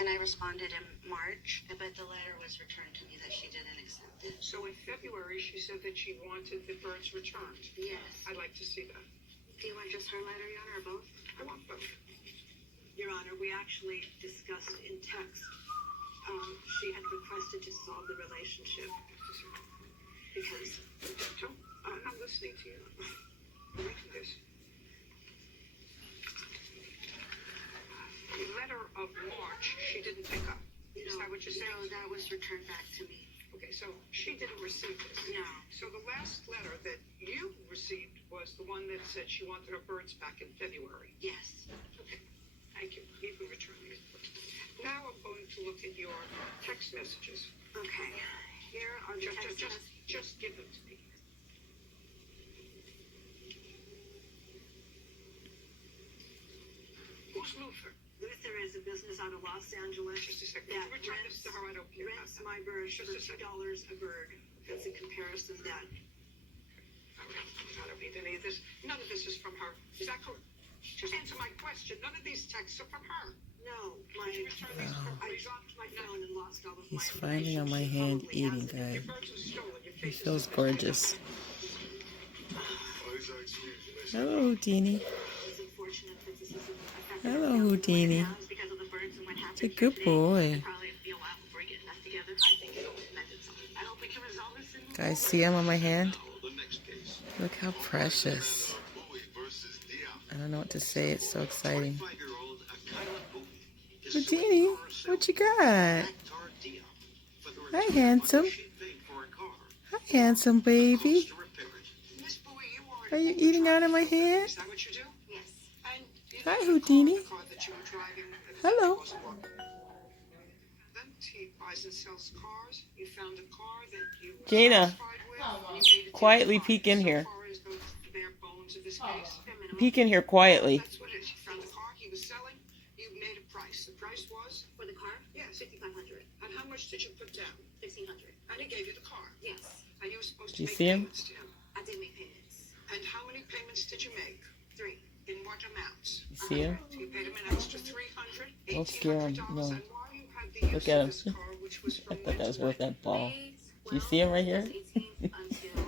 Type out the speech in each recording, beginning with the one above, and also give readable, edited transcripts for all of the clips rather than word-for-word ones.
And I responded in March, but the letter was returned to me that she didn't accept it. So in February, she said that she wanted the birds returned. Yes. I'd like to see that. Do you want just her letter, Your Honor, or both? I want both. Your Honor, we actually discussed in text. She had requested to solve the relationship because... I'm listening to you. I'm reading this. The letter of March, she didn't pick up. Is that what you're saying? No, that was returned back to me. Okay, so she didn't receive this. No. So the last letter that you received was the one that said she wanted her birds back in February. Yes. Okay, thank you. You can return it. Now I'm going to look at your text messages. Okay. Here are the text messages. Just give them to me. Who's Luther? Luther is a business out of Los Angeles. Just a second. That Return this to her. I don't care. rents my birds for $2 a bird. That's a comparison that. I don't need any of this. None of this is from her. Is that correct? Just answer my question. None of these texts are from her. No, I dropped my phone and lost all of my. He's finally on my hand eating, guys. He feels gorgeous. Hello, Houdini. Hello, Houdini. It's a good boy. Guys, see him on my hand? Look how precious. I don't know what to say. It's so exciting. Houdini, what you got? Hi, handsome. Hi, handsome baby. Are you eating out of my hand? Is that what you do? Yes. Hi, Houdini. The car that you were driving. Hello. Then he buys and sells cars. You found a car that you were Jana, satisfied with. You made it quietly to the peek car. in here. So far as those bare bones of this case. Peek in here quietly. That's what it is. You found the car he was selling. You made a price. The price was? For the car? Yes. $6,500. And how much did you put down? $1,600. And he gave you the car. Yes. And you were supposed Do to you make see him? payments to him. I did make payments. And how many payments did you make? 3. In what amounts? You see him? You paid him an extra $300, Don't scare him. $1,800. No. And while you had the Look use at of him. this car, which was I from thought that was worth that ball. May Do you see him right here? 18th until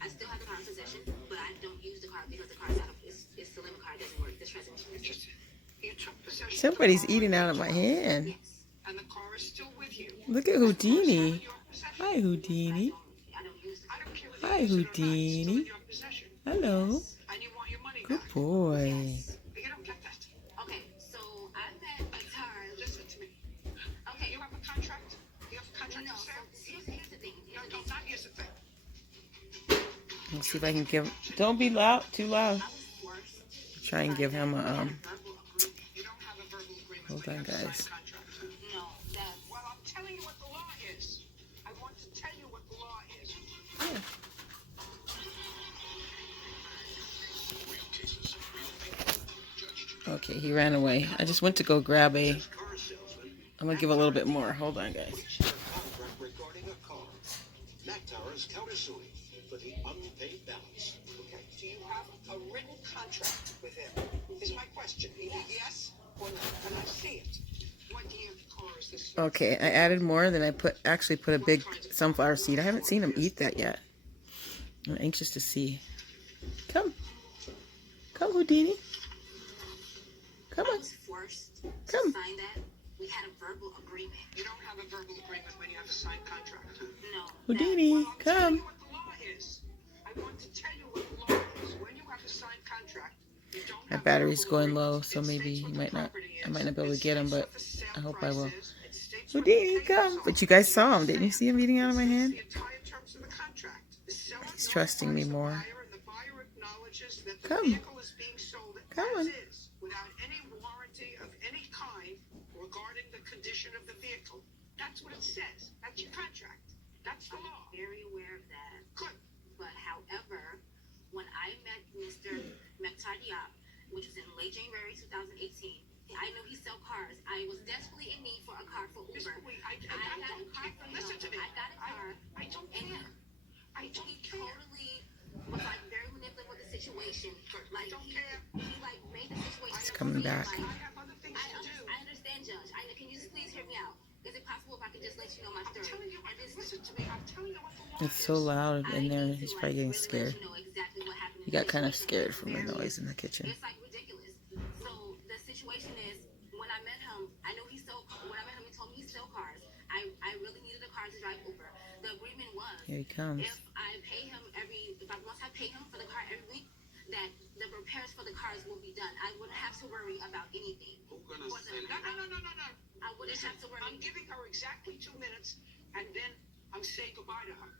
I still have the car in possession, but I don't use the car because the car is out of it's still in the car. It doesn't work. This transmission is Just, you took possession Somebody's of the car eating out of my hand. yes. and the car is still with you. Look at Houdini. Hi, Houdini. I don't use the I car. don't care whether Hi, you use it or not, it's still in Houdini. your possession. Hello. And you want your money Good back. boy. But you don't get that. Okay, so I met a time. Listen to me. Okay, You have a contract? You have a contract no. to So sell? here's the thing. No, no, not here's the thing. Let's see if I can give. Don't be loud. Too loud. I was forced. Try and give him a verbal agreement. You don't have a verbal agreement. Hold but you on, have a signed guys. contract. No, that's Well, I'm telling you what the law is. I want to tell you what the law is. Okay, he ran away. I just went to go grab a. I'm gonna give a little bit more. Hold on, guys. Regarding a car, Mac Tower is countersuing for the unpaid balance. Okay. Do you have a written contract with him? Is my question. Either yes or no. And I see it. What year car is this? Okay, I added more. Then I actually put a big sunflower seed. I haven't seen him eat that yet. I'm anxious to see. Come, Houdini. Come I on. was forced to Come. sign that. We had a verbal agreement. You don't have a verbal agreement when you have a signed contract. No. Houdini, Well, I'm telling you come. what the law is. I want to tell you what the law is. When you have a signed contract, you don't My have a battery's verbal going agreement. low, so It maybe states he what the might not. property I is. might not be able It to get him, states but what the sale I hope I price will. is. It states what the Houdini, payments come. are. But you guys saw him, didn't you see him eating out of my It hand? states the entire terms of the contract. The seller He's trusting me notifies the more. buyer, and the buyer acknowledges that the Come. vehicle is being sold Come as on. is, without any warranty of any kind regarding the condition of the vehicle. That's what it says. That's your contract. That's the law. Very aware of that. Good. But however, when I met Mr. Mekhtadiab, which was in late January 2018, I know he sell cars. I was desperately in need for a car for Miss Uber. Bowie, I got a car for him. listen to me. I got a car. I don't And care. I don't he care. totally was like very manipulative with the situation. Like don't he, care. he like made the situation. He's coming back. I have other things to do. I understand, Judge. Can you It's so loud in there. He's probably getting scared. He got kind of scared from the noise in the kitchen. It's like ridiculous. So the situation is, when I met him, I know when I met him, he told me he sell cars. I really needed a car to drive over. The agreement was, Here he comes. if I pay him once I pay him for the car every week, that the repairs for the cars will be done. I wouldn't have to worry about anything. No. I wouldn't have to worry. I'm giving her exactly 2 minutes, and then I'm saying goodbye to her.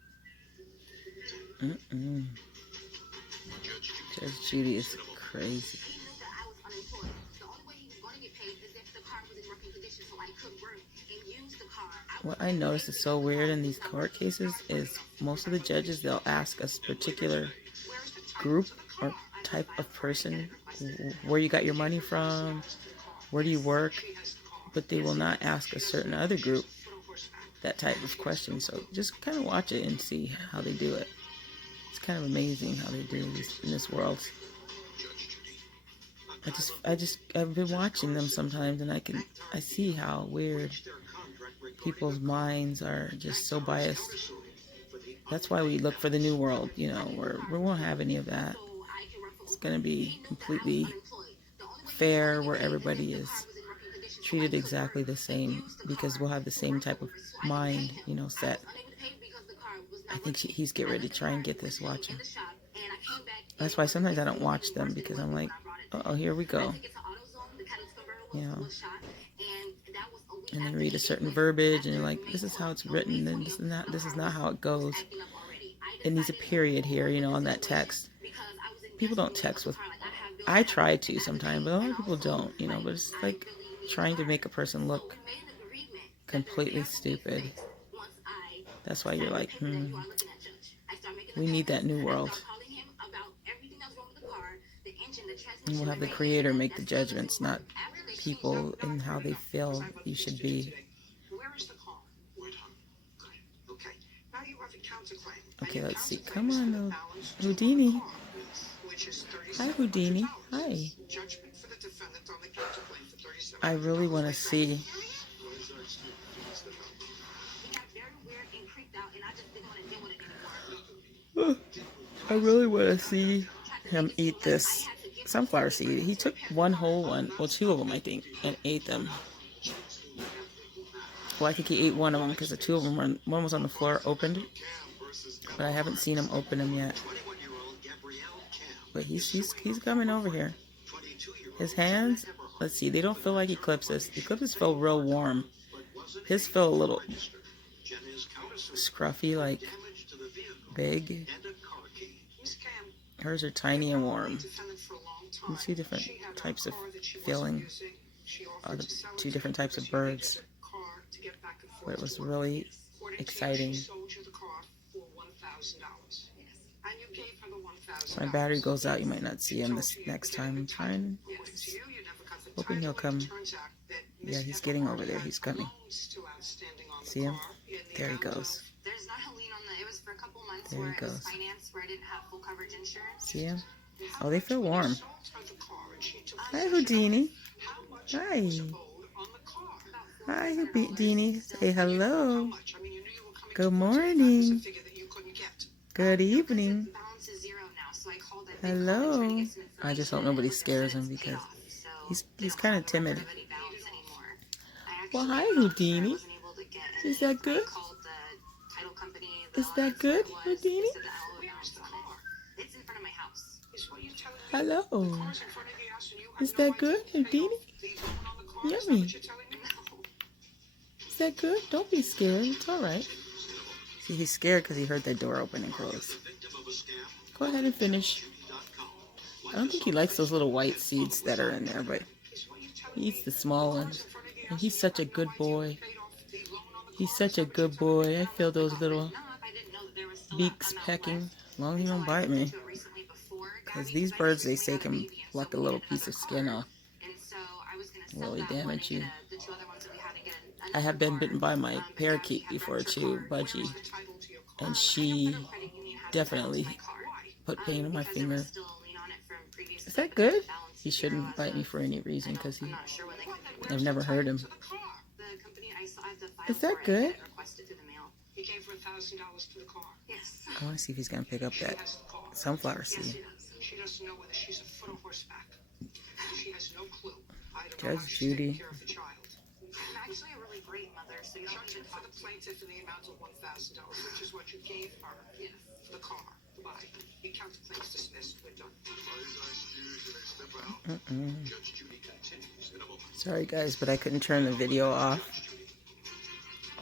Judge Judy is crazy. He knew that I was unemployed. The only way he was going to get paid is if the car was in working condition, so I could work and use the car. What I noticed is so weird in these court cases is most of the judges, they'll ask a particular group or type of person where you got your money from, where do you work, but they will not ask a certain other group that type of question. So just kind of watch it and see how they do it. It's kind of amazing how they do this in this world. I've been watching them sometimes, and I see how weird people's minds are, just so biased. That's why we look for the new world, where we won't have any of that. It's going to be completely fair, where everybody is treated exactly the same, because we'll have the same type of mind, set. I think he's getting ready to try and get this. Watch him. That's why sometimes I don't watch them, because I'm like, oh, here we go. And they read a certain verbiage, and you're like, this is how it's written, and this is not how it goes. It needs a period here, on that text. People don't text with. I try to sometimes, but a lot of people don't, but it's like trying to make a person look completely stupid. That's why you're like, we need that new world. And we'll have the creator make the judgments, not people and how they feel you should be. Where is the car? Okay. Now you have a counterclaim. Okay, let's see. Come on, Houdini. Hi, Houdini. Hi. Judgment for the defendant on the counterclaim for $37. I really want to see. I really want to see him eat this sunflower seed. He took one whole one, well, two of them, I think, and ate them. Well, I think he ate one of them because the two of them one was on the floor opened, but I haven't seen him open them yet. But he's coming over here. His hands, let's see, they don't feel like eclipses. Eclipses feel real warm. His feel a little scruffy, like big. Hers are tiny and warm. You see different types of feeling. The two different types of birds. But it was really exciting. If my battery goes out, you might not see him this next time. I'm trying. Hoping he'll come. Yeah, he's getting over there. He's coming. See him? There he goes. There he goes. See him? Oh, they feel warm. Hi, Houdini. Hi. Hi, Houdini. Say hello. Good morning. Good evening. Hello. I just hope nobody scares him because he's kind of timid. Well, hi, Houdini. Is that good? Is that good, Houdini? Hello. Is that good, Houdini? Yummy. Is that good? Don't be scared. It's all right. See, he's scared because he heard that door open and close. Go ahead and finish. I don't think he likes those little white seeds that are in there, but he eats the small ones. And he's such a good boy. He's such a good boy. I feel those little beaks pecking. As long as he don't bite me. Because these birds, they say, can pluck a little piece of skin off. Really damage you. I have been bitten by my parakeet before too, Budgie. And she definitely put pain on my finger. Is that good? He shouldn't bite me for any reason because I've never heard him. Is that good? He gave her $1,000 for the car. Yes. I want to see if he's going to pick up She that has the car. sunflower Yes, seed. she does. She doesn't know whether she's a foot or horseback. She has no clue. I don't know Judge how she's Judy. taking care of the child. I'm actually a really great mother, so you don't Judge need it to for talk the to me. plaintiff in the amount of $1,000, which is what you gave her for the car. Goodbye. You count the claims dismissed. We're done. Judge Judy continues in a moment. Sorry guys, but I couldn't turn the video off.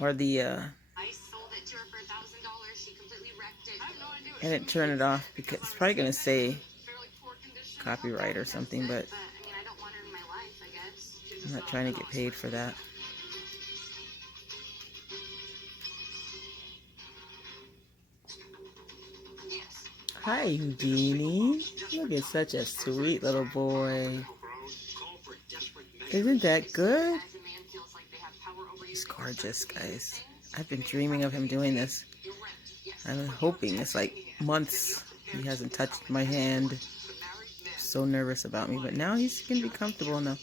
Or the, I sold it to her for $1,000. She completely wrecked it. I have no idea. I didn't turn it off because it's probably going to say Fairly poor condition. copyright or something, but I mean, I don't want her in my life, I guess. I'm not trying to get paid for that. Yes. Hi, Houdini. Look at such a sweet little boy. Call for desperate measures. Isn't that good? As a man feels like they have power over you, He's they can gorgeous, start to do guys. things. I've been dreaming of him doing this. Your rent, yes. I'm hoping. It's like months he hasn't touched my hand. So nervous about me, but now he's going to be comfortable enough.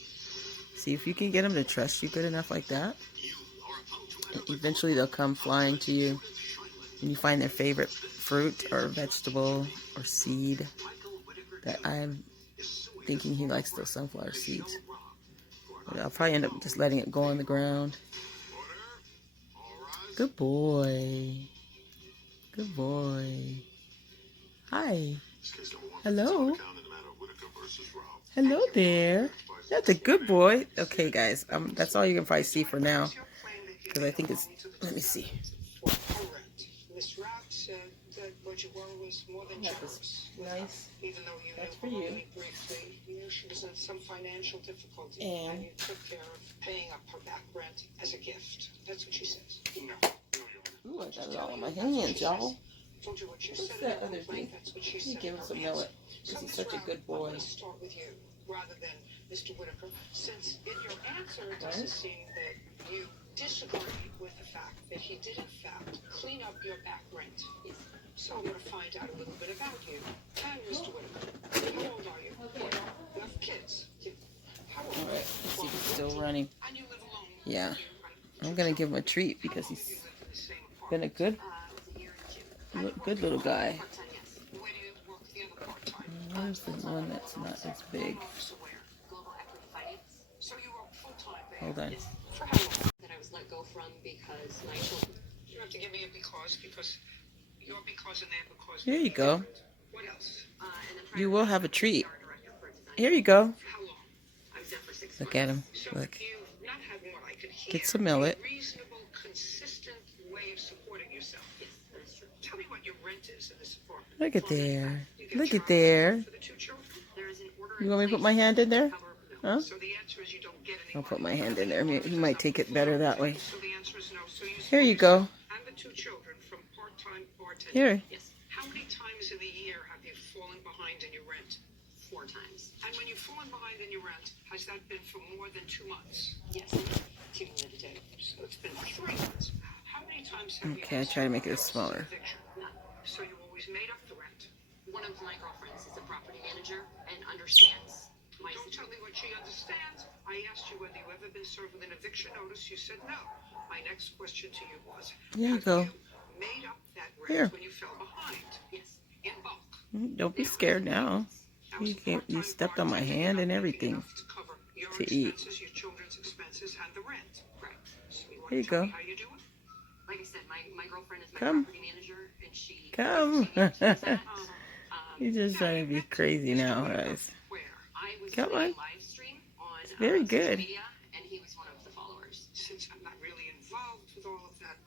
See if you can get him to trust you good enough like that. Eventually they'll come flying to you when you find their favorite fruit or vegetable or seed. That I'm thinking he likes those sunflower seeds. But I'll probably end up just letting it go on the ground. Good boy. Good boy. Hi. Hello. Hello there. That's a good boy. Okay, guys. That's all you can probably see for now. Because I think it's... Let me see. Miss Rout said that what you were was more than generous. Nice. Even though you That's knew for her you. only briefly, you knew she was in some financial difficulty, And? you took care of paying up her back rent as a gift. That's what she says. No. Ooh, I got it all in my hands, y'all. Told you what you What's said that in the other complaint. thing? That's what she You said. give in him her some answer. millet. So, He's Miss such a Rout, good I'm boy. going to start with you rather than Mr. Whitaker, since in your answer it doesn't What? seem that you disagree with the fact that he did in fact clean up your back rent. So I'm going to find out a little bit about you and Mr. Whitaker. How old are you? You have kids. How old? Alright, let's see if he's still running. And you live alone. Yeah. I'm going to give him a treat because he's You live in the same apartment. been a good, It was a year and June. good little guy. Part-time, yes. Where do you work the other part-time? Where's the one that's not as big? So where? Global Equity Finance. So you work full-time there. Hold on. Yes. For how long? That I was let go from because my children. You have to give me a because you're because and they're because. Here you go. What else? And then You will have a treat. PR director for design. Here you go. For how long? I was there for 6 Look months. at him. So Look. you've not had what I could hear. Get some millet. A reasonable, consistent way of supporting yourself. Yes, that is true. Tell me what your rent is in this apartment. Look at there. You get Look at charged there. For the two children? There is an order You in want me to put place my hand in there? to cover- Huh? So the answer is you don't get any I'll put money. my hand in there. He might take it better that way. So the answer is no. So you Here you support go. yourself and the two children from part-time bartending. Here. Yes, How many times in the year have you fallen behind in your rent? 4 times. And when you've fallen behind in your rent, has that been for more than 2 months? Yes, cumulative. So it's been 3 months. How many times have you Okay, I try to make it smaller. eviction? None. So you always made up the rent. One of my girlfriends is a property manager and understands my Don't tell situation. me what she understands. I asked you whether you ever been served with an eviction notice. You said no. My next question to you was, Here you have go. you made up that rent Here. when you fell behind Yes. in bulk? Don't be scared now. Now, as a You part-time stepped on my bartender, hand you're and not making everything enough to cover your to eat. expenses, your children's expenses, and the rent. Right. So you want Here you to tell go. me how you do it? Like I said, my girlfriend is my Come. property manager and she Come. she understands that. He's just trying to be crazy now, guys. Where? I was Come doing on. a live stream on very social good. media and he was one of the followers. Since I'm not really involved with all of that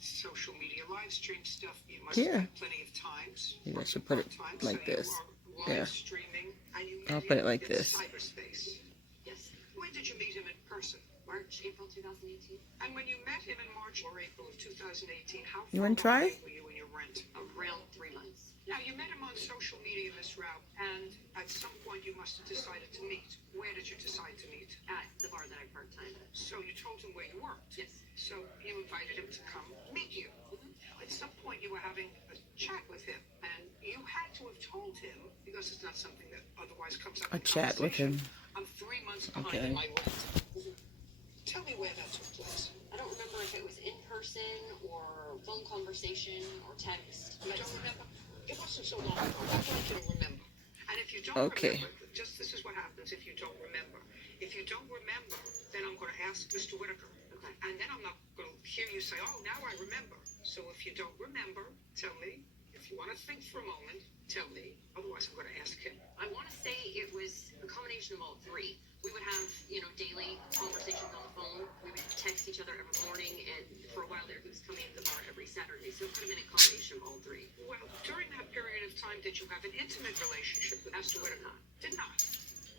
social media live stream stuff, you must Here. have had plenty of times. Maybe I should put it part-time, like so you this. are There. live streaming, and you I'll met put it him like in this. cyberspace. Yes. When did you meet him in person? March, April 2018. And when you met him in March or April of 2018, how You far wanna try? behind were you in your rent? Around 3 months. Now, you met him on social media, Miss Rao, and at some point you must have decided to meet. Where did you decide to meet? At the bar that I part-time at. So you told him where you worked. Yes. So you invited him to come meet you. At some point you were having a chat with him, and you had to have told him, because it's not something that otherwise comes up A in chat with him. conversation, I'm 3 months behind Okay. in my rent. Tell me where that took place. I don't remember if it was in person or or phone conversation or text? You don't remember? It wasn't so long ago. I'd like you to remember. And if you don't Okay. remember, just this is what happens if you don't remember. If you don't remember, then I'm going to ask Mr. Whitaker. Okay. And then I'm not going to hear you say, oh, now I remember. So if you don't remember, tell me. If you want to think for a moment, tell me. Otherwise, I'm going to ask him. I want to say it was a combination of all three. We would have, daily conversations on the phone. We would text each other every morning, and for a while there, he was coming to the bar every Saturday. So it could have been a combination of all three. Well, during that period of time, did you have an intimate relationship with Mr. Whitaker? Did not.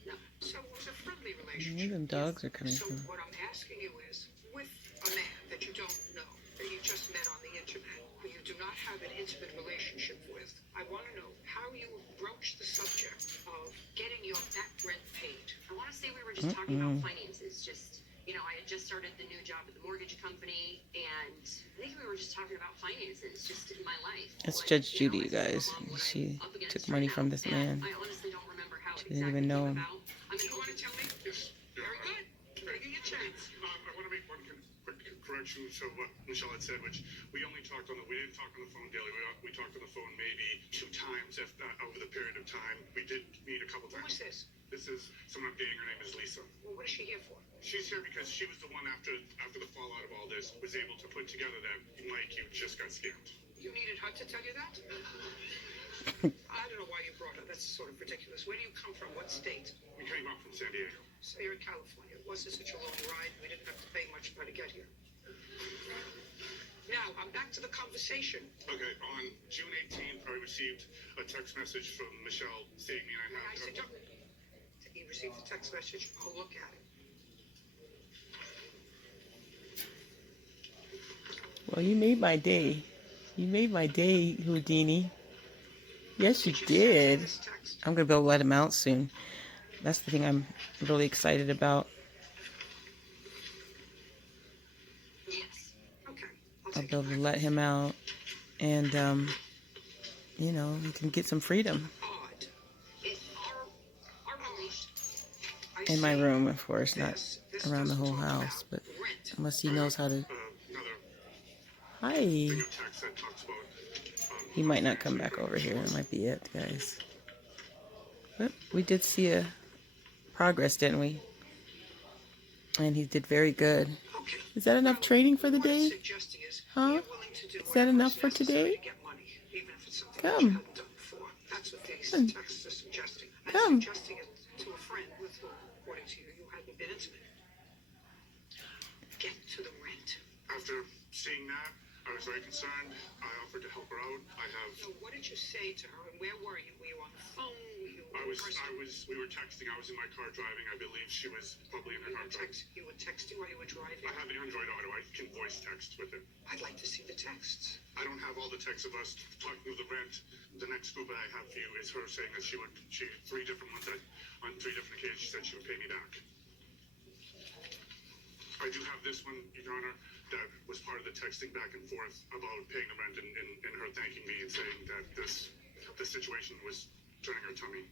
No. So it was a friendly Where relationship. them dogs are coming So from. what I'm asking you is, with a man that you don't know, that you just met on the internet, who you do not have an intimate relationship with, I want to know how you broach the subject of getting your back rent paid. I want to say we were just talking about finances. I had just started the new job at the mortgage company, and I think we were just talking about finances, just in my life. It's Like, Judge Judy, you I guys. tell my mom what She I'm up against took money right from now, this and man. I honestly don't remember how it She didn't exactly even know came him. about. I'm You want to tell me? Yes. Very good. Better give you a chance. I want to make one quick correction to what Michelle had said, which we only talked on we didn't talk on the phone daily. We talked on the phone maybe 2 times over the period of time. We did meet a couple Who is times. this? This is someone I'm dating. Her name is Lisa. Well, what is she here for? She's here because she was the one after the fallout of all this was able to put together that Mike, you just got scammed. You needed her to tell you that? I don't know why you brought her. That's sort of ridiculous. Where do you come from? What state? We came up from San Diego. So you're in California. It wasn't such a long ride. We didn't have to pay much money to get here. Now, I'm back to the conversation. Okay, on June 18th, I received a text message from Michelle stating I I have. said, don't. He received the text message. I'll look at it. Well, you made my day. You made my day, Houdini. Yes, you did. This text. I'm going to be able to let him out soon. That's the thing I'm really excited about. Yes. Okay. I'll take be able it to back. let him out. And, he can get some freedom. Odd. Our relation. I In my see room, of course, not this around the doesn't whole talk house. about But rent. unless he knows how to... Another Hi. thing of text that talks about. He might not come back over here. That might be it, guys. But we did see a progress, didn't we? And he did very good. Okay. Is that enough training for the What I'm day? suggesting is Huh? you're willing to do Is that whatever enough is for necessary today? to get money, even if it's something Come. that you hadn't done before. That's what these Come. texts are suggesting. I'm Come. suggesting it to a friend with whom, according to you, you hadn't been intimate. Get to the rent. After seeing that, I was very concerned. I offered to help her out. So what did you say to her, and where were you? Were you on the phone? Were you in person? We were texting. I was in my car driving. I believe she was probably in her car driving. You were texting while you were driving? I have an Android Auto. I can voice text with it. I'd like to see the texts. I don't have all the texts of us talking with the rent. The next scoop that I have for you is her saying that she 3 different ones that on 3 different occasions she said she would pay me back. I do have this one, Your Honor, that was part of the texting back and forth about paying the rent and her thanking me and saying that this situation was turning her tummy.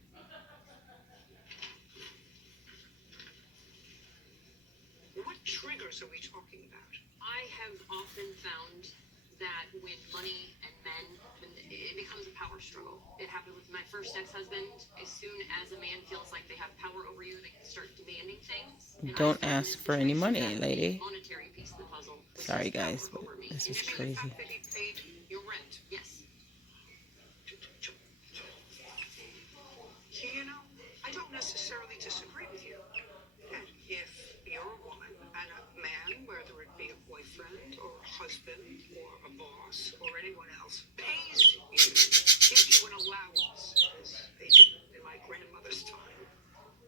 What triggers are we talking about? I have often found that when money and men, when it becomes a power struggle. It happened with my first ex-husband. As soon as a man feels like they have power over you, they can start demanding things. And Don't I found ask in for any situations money, that lady. the monetary piece of the puzzle was Sorry, his power guys, but over me. this is The crazy. fact that he paid your rent. Yes. You know, I don't necessarily disagree with you. That if you're a woman and a man, whether it be a boyfriend or a husband or a boss or anyone else, pays you, gives you an allowance, as they did in my grandmother's time,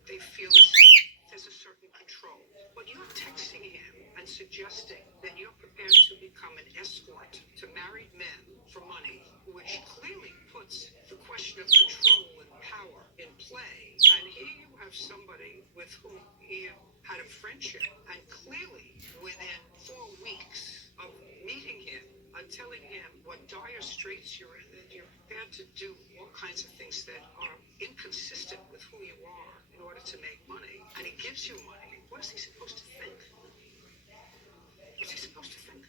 they feel as if there's a certain control. But you're texting him and suggesting that you're prepared to become an escort to married men for money, which clearly puts the question of control and power in play. And here you have somebody with whom you had a friendship, and clearly within 4 weeks of meeting him and telling him what dire straits you're in, that you're prepared to do all kinds of things that are inconsistent with who you are in order to make money, and he gives you money, what is he supposed to think? What's he supposed to think?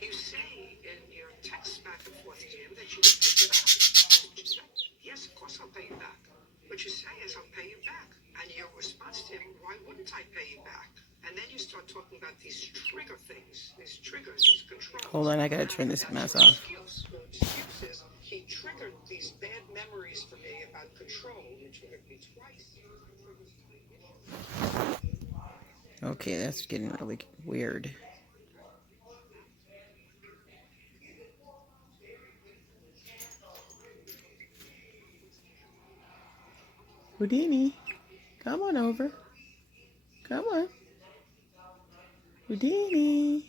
You say in your text back and forth to him that you would pay you back. You say, yes, of course I'll pay you back. What you say is, I'll pay you back. And your response to him, why wouldn't I pay you back? And then you start talking about these trigger things, these triggers, these controls. Hold on, I gotta turn this mess off. Excuse. The excuse is, he triggered these bad memories for me about control. He triggered me twice. Okay, that's getting really weird. Houdini, come on over. Come on. Houdini.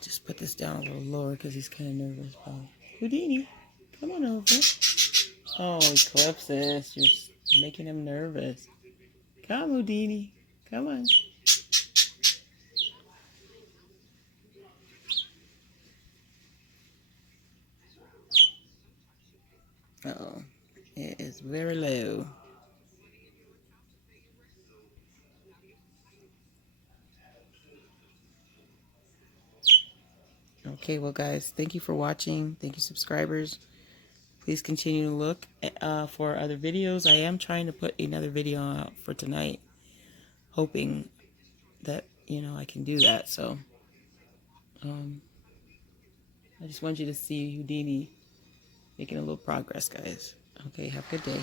Just put this down a little lower because he's kind of nervous. Houdini, come on over. Oh, Eclipsis, you're making him nervous. Come, Houdini. Come on. Uh-oh. It is very low. Okay, well, guys, thank you for watching. Thank you, subscribers. Please continue to look for other videos. I am trying to put another video out for tonight, hoping that, I can do that. So, I just want you to see Houdini making a little progress, guys. Okay, have a good day.